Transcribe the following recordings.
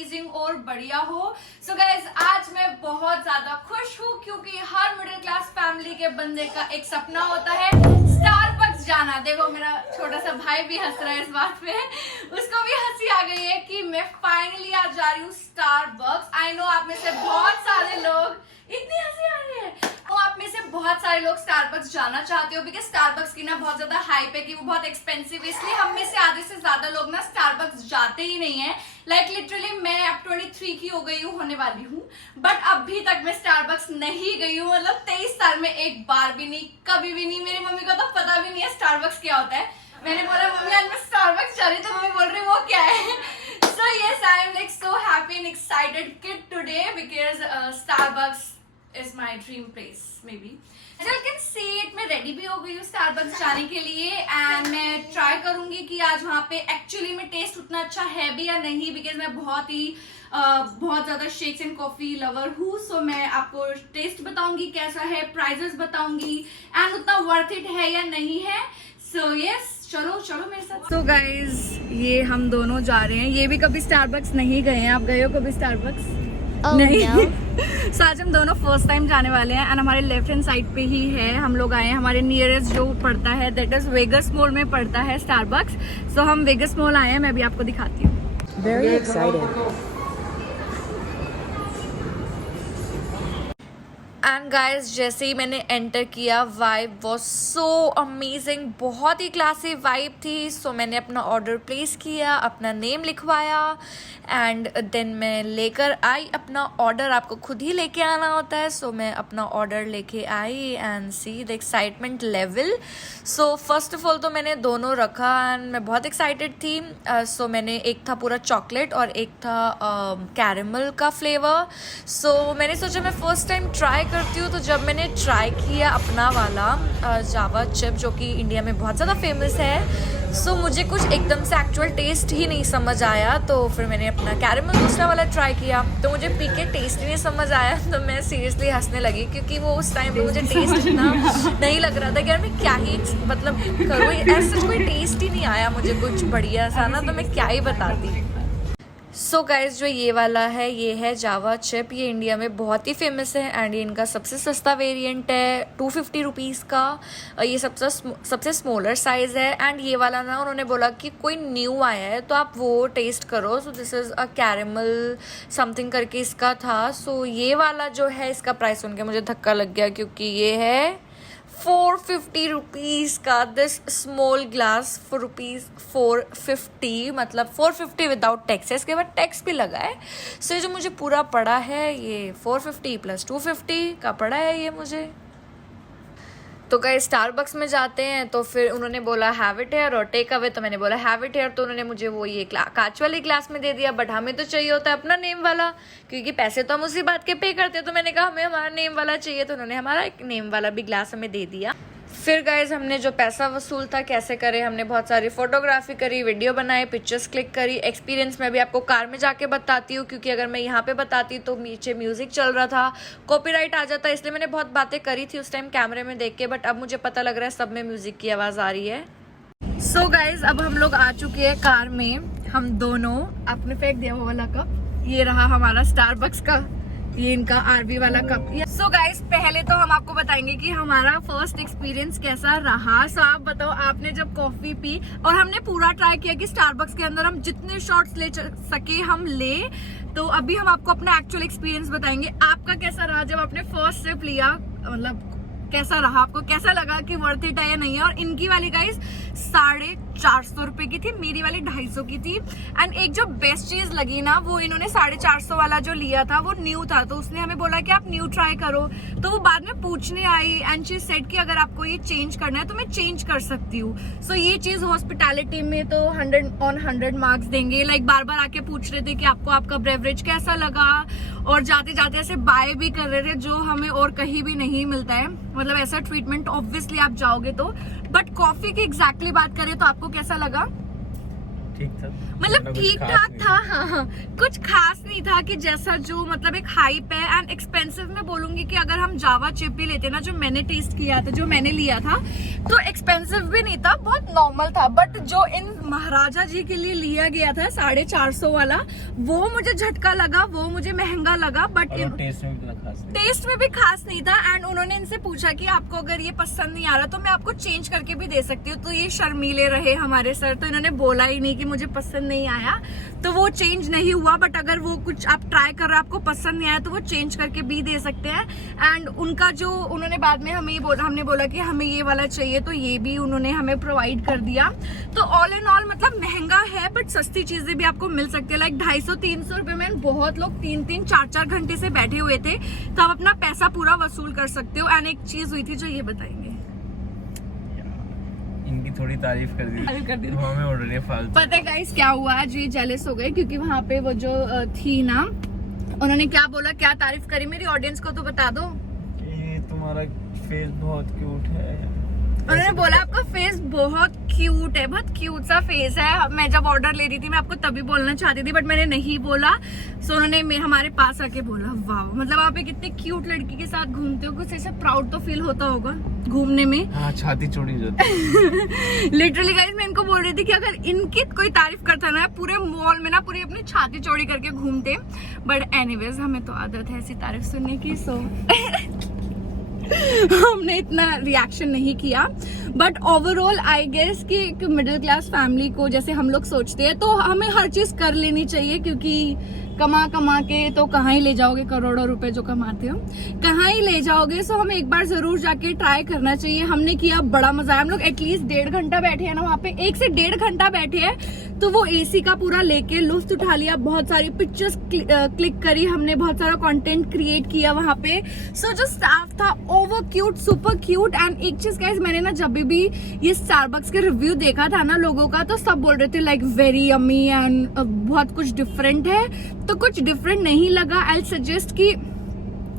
Amazing और बढ़िया हो। सो गाइज आज मैं बहुत ज्यादा खुश हूँ क्योंकि हर मिडिल क्लास फैमिली के बंदे का एक सपना होता है स्टारबक्स जाना। देखो मेरा छोटा सा भाई भी हंस रहा है इस बात पे, उसको भी हंसी आ गई है कि मैं फाइनली आज जा रही हूँ स्टारबक्स। आई नो आप में से बहुत सारे लोग, इतनी हंसी आ रही है, तो आप में से बहुत सारे लोग स्टारबक्स जाना चाहते हो बिकॉज स्टारबक्स की ना बहुत ज्यादा हाइप है कि वो बहुत एक्सपेंसिव है, इसलिए हम में से आधे से ज्यादा लोग ना स्टारबक्स जाते ही नहीं है। लाइक लिटरली मैं अब 23 की हो गई हूँ, होने वाली हूँ, बट अभी तक मैं स्टारबक्स नहीं गई हूँ। मतलब 23 साल में एक बार भी नहीं, कभी भी नहीं। मेरी मम्मी को तो पता भी नहीं है स्टारबक्स क्या होता है। मैंने बोला मम्मी आज मैं स्टारबक्स जा रही हूँ, तो मम्मी बोल रही वो क्या है। So yes, I am like so happy and excited kid today because Starbucks is my dream place maybe. As you can see it, मैं रेडी भी हो गई हूँ स्टारबक्स जाने के लिए एंड मैं ट्राई करूंगी कि आज वहाँ पे एक्चुअली में टेस्ट उतना अच्छा है भी या नहीं, बिकॉज मैं बहुत ज्यादा शेक्स एंड कॉफी लवर हूँ। सो मैं आपको टेस्ट बताऊंगी कैसा है, प्राइजेस बताऊंगी एंड उतना वर्थ इट है या नहीं है। सो यस चलो चलो मेरे साथ। सो गाइज ये हम दोनों जा रहे हैं, ये भी कभी स्टारबक्स नहीं गए हैं। आप गए हो कभी स्टारबक्स? नहीं। So, आज हम दोनों फर्स्ट टाइम जाने वाले हैं एंड हमारे लेफ्ट हैंड साइड पे ही है। हम लोग आए हैं, हमारे नियरेस्ट जो पड़ता है दैट इज वेगस मॉल में पड़ता है स्टारबक्स। सो हम वेगस मॉल आए हैं, मैं भी आपको दिखाती हूँ। Very excited. एंड गाइज जैसे ही मैंने एंटर किया वाइब वॉज सो अमेजिंग, बहुत ही क्लासी वाइब थी। सो मैंने अपना ऑर्डर प्लेस किया, अपना नेम लिखवाया एंड देन मैं लेकर आई अपना ऑर्डर। आपको खुद ही लेके आना होता है। सो मैं अपना ऑर्डर लेके आई and see the excitement level. So first of all तो मैंने दोनों रखा एंड मैं बहुत एक्साइटेड थी। सो मैंने एक था पूरा चॉकलेट और एक था कैरेमल का फ्लेवर। सो मैंने सोचा मैं फर्स्ट टाइम ट्राई करती हूँ। तो जब मैंने ट्राई किया अपना वाला जावा चिप जो कि इंडिया में बहुत ज़्यादा फेमस है, सो मुझे कुछ एकदम से एक्चुअल टेस्ट ही नहीं समझ आया। तो फिर मैंने अपना कैरेमल दूसरा वाला ट्राई किया तो मुझे पी के टेस्ट ही नहीं समझ आया। तो मैं सीरियसली हंसने लगी क्योंकि वो उस टाइम पे मुझे टेस्ट इतना नहीं लग रहा था कि यार मैं क्या ही मतलब करूँ, ऐसा कोई टेस्ट ही नहीं आया मुझे कुछ बढ़िया सा ना, तो मैं क्या ही बताती। सो गाइज जो ये वाला है ये है जावा चिप। ये इंडिया में बहुत ही फेमस है एंड ये इनका सबसे सस्ता वेरिएंट है 250 रुपीज़ का। ये सबसे स्मॉलर साइज़ है एंड ये वाला ना उन्होंने बोला कि कोई न्यू आया है तो आप वो टेस्ट करो। So this is a caramel something करके इसका था। सो ये वाला जो है इसका प्राइस सुन के मुझे धक्का लग गया क्योंकि ये है 450 रुपीज़ का। This small glass for rupees 450, मतलब 450 विदाउट टैक्स है, इसके बाद टैक्स भी लगा है। सो ये जो मुझे पूरा पड़ा है ये 450 प्लस 250 का पड़ा है ये मुझे। तो कहीं स्टारबक्स में जाते हैं तो फिर उन्होंने बोला हैव इट हेयर और टेक अवे, तो मैंने बोला हैव इट हेयर। तो उन्होंने मुझे वो ये कांच वाली ग्लास में दे दिया, बट हमें तो चाहिए होता है अपना नेम वाला क्योंकि पैसे तो हम उसी बात के पे करते हैं। तो मैंने कहा हमें हमारा नेम वाला चाहिए, तो उन्होंने हमारा एक नेम वाला भी ग्लास हमें दे दिया। फिर गाइज हमने जो पैसा वसूल था कैसे करे, हमने बहुत सारी फोटोग्राफी करी, वीडियो बनाए, पिक्चर्स क्लिक करी। एक्सपीरियंस मैं भी आपको कार में जाके बताती हूँ क्योंकि अगर मैं यहाँ पे बताती तो नीचे म्यूजिक चल रहा था, कॉपीराइट आ जाता, इसलिए मैंने बहुत बातें करी थी उस टाइम कैमरे में देख के, बट अब मुझे पता लग रहा है सब में म्यूजिक की आवाज़ आ रही है। सो गाइज अब हम लोग आ चुके हैं कार में, हम दोनों। आपने फेंक दिया वो वाला कप, ये रहा हमारा स्टारबक्स का, ये इनका आरबी वाला कप। सो गाइस पहले तो हम आपको बताएंगे कि हमारा फर्स्ट एक्सपीरियंस कैसा रहा। सो आप बताओ आपने जब कॉफी पी, और हमने पूरा ट्राई किया कि स्टारबक्स के अंदर हम जितने शॉट्स ले सके हम ले। तो अभी हम आपको अपना एक्चुअल एक्सपीरियंस बताएंगे। आपका कैसा रहा जब आपने फर्स्ट सिप लिया, मतलब कैसा रहा, आपको कैसा लगा कि वर्थ इट है या नहीं है। और इनकी वाली गाइस 450 रुपए की थी, मेरी वाली 250 की थी। एंड एक जो बेस्ट चीज लगी ना, वो इन्होंने 450 वाला जो लिया था वो न्यू था, तो उसने हमें बोला कि आप न्यू ट्राई करो। तो वो बाद में पूछने आई एंड शी सेड कि अगर आपको ये चेंज करना है तो मैं चेंज कर सकती हूँ। सो ये चीज हॉस्पिटैलिटी में तो 100/100 मार्क्स देंगे। लाइक बार बार आके पूछ रहे थे कि आपको आपका ब्रेवरेज कैसा लगा, और जाते जाते ऐसे बाय भी कर रहे थे जो हमें और कहीं भी नहीं मिलता है। मतलब ऐसा ट्रीटमेंट ऑब्वियसली आप जाओगे तो। बट कॉफी की एग्जैक्टली बात करें तो आपको कैसा लगा? ठीक था, मतलब ठीक ठाक था। हाँ, कुछ खास नहीं था कि जैसा जो मतलब एक हाइप है। एंड एक्सपेंसिव में बोलूंगी कि अगर हम जावा चिप भी लेते ना, जो मैंने टेस्ट किया था, जो मैंने लिया था, तो एक्सपेंसिव भी नहीं था, बहुत नॉर्मल था। बट जो इन महाराजा जी के लिए लिया गया था 450 वाला, वो मुझे झटका लगा, वो मुझे महंगा लगा। बट टेस्ट में भी खास नहीं था। एंड उन्होंने इनसे पूछा कि आपको अगर ये पसंद नहीं आ रहा तो मैं आपको चेंज करके भी दे सकती हूँ। तो ये शर्मीले रहे हमारे सर, तो इन्होंने बोला ही नहीं कि मुझे पसंद नहीं आया, तो वो चेंज नहीं हुआ। बट अगर वो कुछ आप ट्राई कर रहे हो, आपको पसंद नहीं आया, तो वो चेंज करके भी दे सकते हैं। एंड उनका जो उन्होंने बाद में हमें हमने बोला कि हमें ये वाला चाहिए, तो ये भी उन्होंने हमें प्रोवाइड कर दिया। तो ऑल इन ऑल मतलब महंगा है, बट सस्ती चीजें भी आपको मिल सकती है। लाइक 250-300 रुपए में बहुत लोग 3-3, 4-4 घंटे से बैठे हुए थे, तो आप अपना पैसा पूरा वसूल कर सकते हो। एंड एक चीज हुई थी जो ये बताएंगे, इनकी थोड़ी तारीफ कर दी, हमें ऑर्डर नहीं फालतू। पता है गाइस क्या हुआ, आज ये जेलस हो गए क्योंकि वहाँ पे वो जो थी ना, उन्होंने क्या बोला, क्या तारीफ करी मेरी ऑडियंस को तो बता दो। ये तुम्हारा फेस बहुत क्यूट है। उन्होंने बोला आपका फेस बहुत क्यूट है, बहुत क्यूट सा फेस है। मैं जब ऑर्डर ले रही थी, मैं आपको तभी बोलना चाहती थी, बट मैंने नहीं बोला। सो उन्होंने हमारे पास आके बोला, वाह, मतलब आप एक इतनी क्यूट लड़की के साथ घूमते हो, कुछ ऐसा प्राउड तो फील होता होगा घूमने में। हाँ, छाती चौड़ी हो जाती है। लिटरली गाइस, मैं इनको बोल रही थी कि अगर इनकी कोई तारीफ करता ना, पूरे मॉल में ना पूरी अपनी छाती चौड़ी करके घूमते। बट एनीवेज, हमें तो आदत है ऐसी तारीफ सुनने की, सो हमने इतना रिएक्शन नहीं किया। बट ओवरऑल आई गेस कि एक मिडिल क्लास फैमिली को जैसे हम लोग सोचते हैं, तो हमें हर चीज कर लेनी चाहिए, क्योंकि कमा के तो कहाँ ही ले जाओगे, करोड़ों रुपए जो कमाते हो कहाँ ही ले जाओगे। सो हमें एक बार जरूर जाके ट्राई करना चाहिए। हमने किया, बड़ा मजा आया। हम लोग एटलीस्ट 1.5 घंटा बैठे हैं ना वहाँ पे, 1 से 1.5 घंटा बैठे हैं, तो वो एसी का पूरा लेके लुत्फ उठा लिया। बहुत सारी पिक्चर्स क्लिक करी हमने, बहुत सारा कंटेंट क्रिएट किया वहाँ पे। सो जो स्टाफ था over cute, super cute. And एक चीज गाइस, मैंने ना जब भी ये स्टारबक्स के रिव्यू देखा था ना लोगों का, तो सब बोल रहे थे लाइक वेरी यम्मी एंड बहुत कुछ डिफरेंट है। तो कुछ डिफरेंट नहीं लगा। आई सजेस्ट कि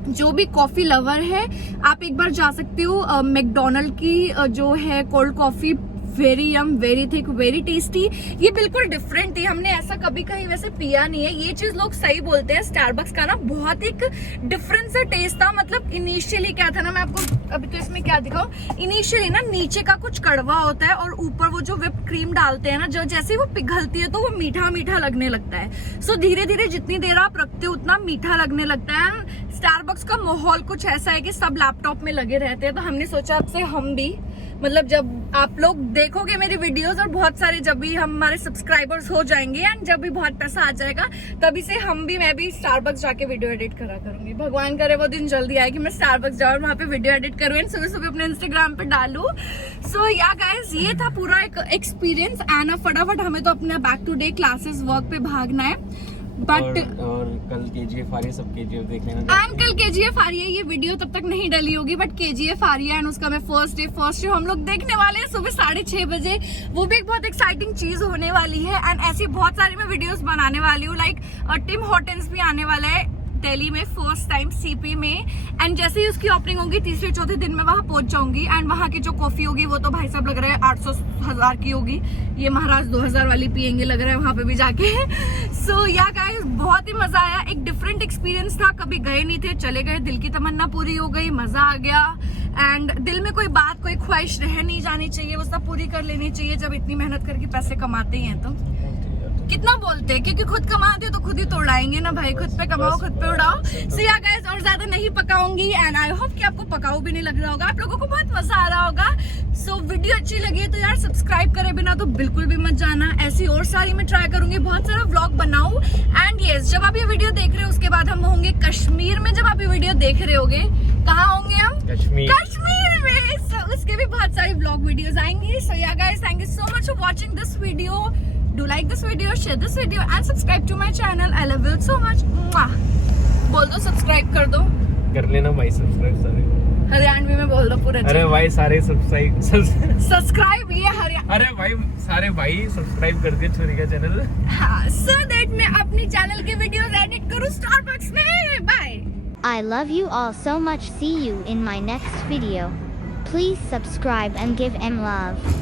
जो भी कॉफी लवर है, आप एक बार जा सकते हो। मैकडोनल्ड की जो है कोल्ड कॉफी, वेरी यम, वेरी थिक, वेरी टेस्टी। ये बिल्कुल डिफरेंट थी, हमने ऐसा कभी कहीं वैसे पिया नहीं है। ये चीज लोग सही बोलते हैं, स्टारबक्स का ना बहुत एक डिफरेंट सा टेस्ट था। मतलब इनिशियली क्या था ना, मैं आपको अभी तो इसमें क्या दिखाऊं, इनिशियली ना नीचे का कुछ कड़वा होता है, और ऊपर वो जो व्हिप क्रीम डालते हैं ना, जो जैसे वो पिघलती है तो वो मीठा मीठा लगने लगता है। सो धीरे धीरे जितनी देर आप रखते हो उतना मीठा लगने लगता है। स्टारबक्स का माहौल कुछ ऐसा है कि सब लैपटॉप में लगे रहते हैं, तो हमने सोचा अब से हम भी, मतलब जब आप लोग देखोगे मेरी वीडियोस, और बहुत सारे जब भी हमारे सब्सक्राइबर्स हो जाएंगे एंड जब भी बहुत पैसा आ जाएगा, तभी से मैं भी स्टारबक्स जाके वीडियो एडिट करा करूंगी। भगवान करे वो दिन जल्दी आए कि मैं स्टारबक्स जाऊँ और वहाँ पे वीडियो एडिट करूँ एंड सुबह सुबह अपने इंस्टाग्राम पे डालूं। सो या गाइस, ये था पूरा एक एक्सपीरियंस। एंड फटाफट हमें तो अपना back to day classes work पे भागना है। बट और कल KGF आ रही है, सब KGF देख लेना। एंड कल KGF आ रही है, ये वीडियो तब तक नहीं डली होगी, बट KGF आ रही है एंड उसका मैं फर्स्ट शो हम लोग देखने वाले हैं सुबह 6:30 बजे। वो भी एक बहुत एक्साइटिंग चीज होने वाली है। एंड ऐसी बहुत सारी मैं वीडियोस बनाने वाली हूँ। लाइक टिम हॉर्टन्स भी आने वाला है दिल्ली में फर्स्ट टाइम CP में। एंड जैसे ही उसकी ओपनिंग होगी, 3-4 दिन में वहां पहुंच जाऊंगी। एंड वहां की जो कॉफी होगी वो तो भाई साहब लग रहा है 800-1000 की होगी। ये महाराज 2000 वाली पियेंगे लग रहा है वहां पे भी जाके। सो या गाइस, बहुत ही मजा आया, एक डिफरेंट एक्सपीरियंस था। कभी गए नहीं थे, चले गए, दिल की तमन्ना पूरी हो गई, मजा आ गया। एंड दिल में कोई बात, कोई ख्वाहिश रह नहीं जानी चाहिए, वो सब पूरी कर लेनी चाहिए जब इतनी मेहनत करके पैसे कमाते ही हैं। तो कितना बोलते हैं, क्योंकि खुद कमाते हो तो खुद ही तो उड़ाएंगे ना भाई, खुद पे कमाओ खुद पे उड़ाओ। सो या गाइस, और ज्यादा नहीं पकाऊंगी। एंड आई होप कि आपको पकाऊ भी नहीं लग रहा होगा, आप लोगों को बहुत मजा आ रहा होगा। सो वीडियो अच्छी लगी है तो यार सब्सक्राइब करे बिना तो बिल्कुल भी मत जाना। ऐसी और सारी मैं ट्राई करूंगी, बहुत सारा व्लॉग बनाऊं। एंड यस, जब आप ये वीडियो देख रहे हो उसके बाद हम होंगे कश्मीर में। जब आप ये वीडियो देख रहे होगे, कहाँ होंगे हम? कश्मीर में। सो उसके भी बहुत सारी व्लॉग वीडियोस आएंगी। सो या guys, thank you so much for watching this video. Do like this video, share this video and subscribe to my channel. I love you so much. बोल दो सब्सक्राइब कर दो। कर लेना भाई सब्सक्राइब सारे। हरियाणवी में बोल दो पूरा। अरे भाई सारे सब्सक्राइब ये अरे भाई सारे भाई सब्सक्राइब कर दिए छोरी का चैनल। हाँ, so that मैं अपनी चैनल की वीडियोस एडिट करूँ स्टारबक्स में। Bye. I love you all so much. See you in my next video. Please subscribe and give M love.